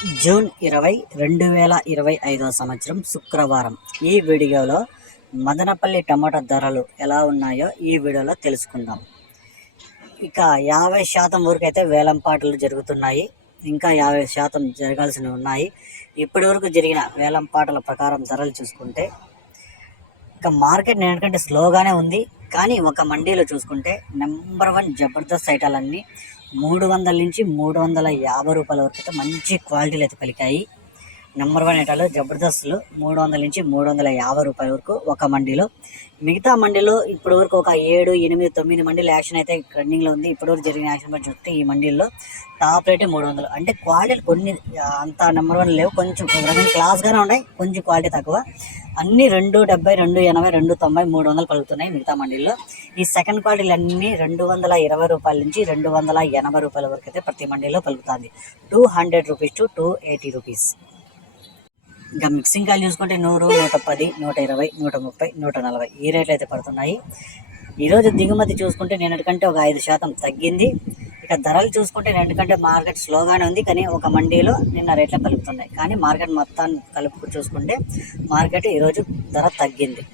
June 20, 2025 సంవత్సరం శుక్రవారం. ఈ వీడియోలో మదనపల్లి టమాటా ధరలు ఎలా ఉన్నాయో ఈ వీడియోలో తెలుసుకుందాం. ఇక 50% వరకు అయితే వేలంపాటలు జరుగుతున్నాయి. ఇంకా 50% జరగాల్సినవి ఉన్నాయి. ఇప్పటి వరకు జరిగిన వేలంపాటల ప్రకారం ధరలు చూసుకుంటే ఇక మార్కెట్ నేటికంటే స్లోగానే ఉంది. కానీ ఒక మండీలో చూసుకుంటే నెంబర్ 1 జబర్దస్త్ ఐటాలన్నీ 300 నుంచి 350 రూపాయల వరకు అయితే మంచి క్వాలిటీలు అయితే పలికాయి. నెంబర్ 1 ఐటాలు జబర్దస్త్లు 300 నుంచి 350 రూపాయల వరకు ఒక మండీలో. మిగతా మండీలో ఇప్పటి వరకు ఒక 7, 8, 9 మండీల యాక్షన్ అయితే ట్రెండింగ్లో ఉంది. ఇప్పటివరకు జరిగిన యాక్షన్ బట్టి చూస్తే ఈ మండీల్లో టాప్ రేటే 300. అంటే క్వాలిటీ కొన్ని అంత నెంబర్ 1 లేవు, కొంచెం క్లాస్గానే ఉన్నాయి, కొంచెం క్వాలిటీ తక్కువ. అన్నీ 270, 280, 290, 300 పలుకుతున్నాయి మిగతా మండీల్లో. ఈ సెకండ్ క్వాలిటీలు అన్నీ 220 రూపాయల నుంచి 280 రూపాయల వరకు అయితే ప్రతి మండీలో పలుకుతుంది. 200 రూపీస్ టు 280 రూపీస్. ఇంకా మిక్సింగ్ కాయలు చూసుకుంటే 100, 110, 120, 130, 140 ఈ రేట్లు అయితే పడుతున్నాయి. ఈరోజు దిగుమతి చూసుకుంటే నిన్నటికంటే ఒక 5% తగ్గింది. ఇక ధరలు చూసుకుంటే నిన్నటికంటే మార్కెట్ స్లోగానే ఉంది, కానీ ఒక మండీలో నిన్న రేట్లు పలుకుతున్నాయి. కానీ మార్కెట్ మొత్తాన్ని కలుపుకు చూసుకుంటే మార్కెట్ ఈరోజు ధర తగ్గింది.